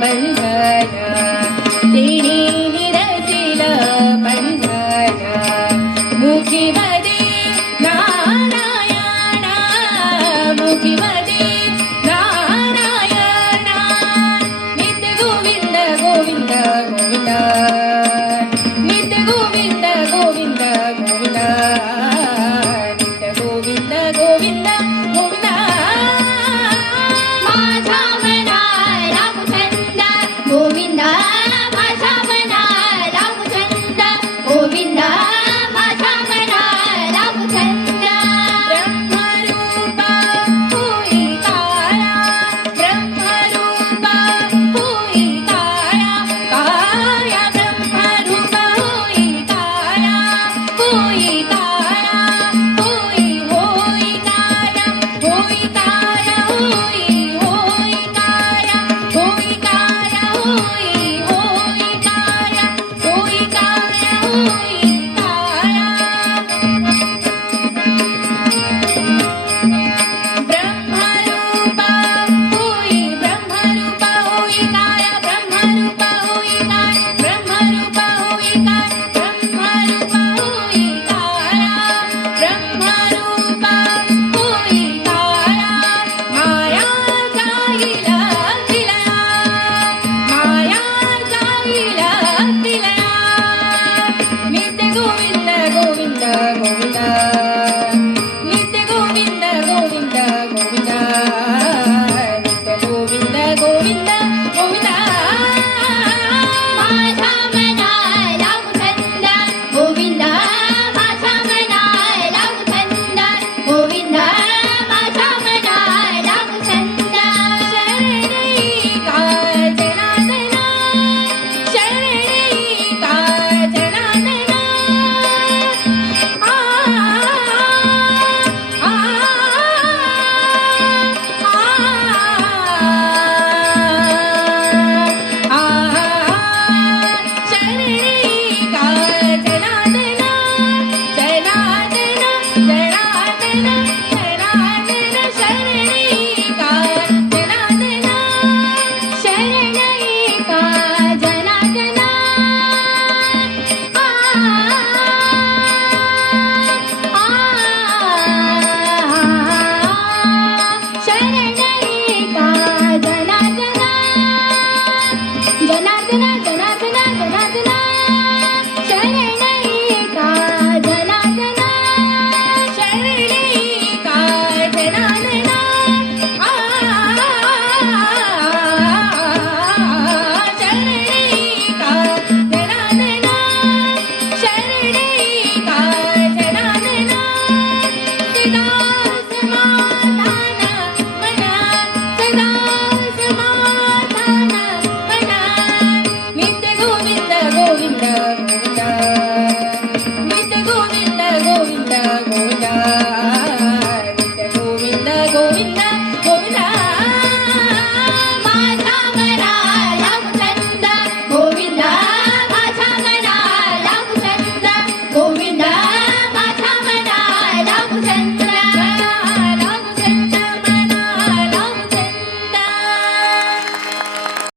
bánh you. love, love.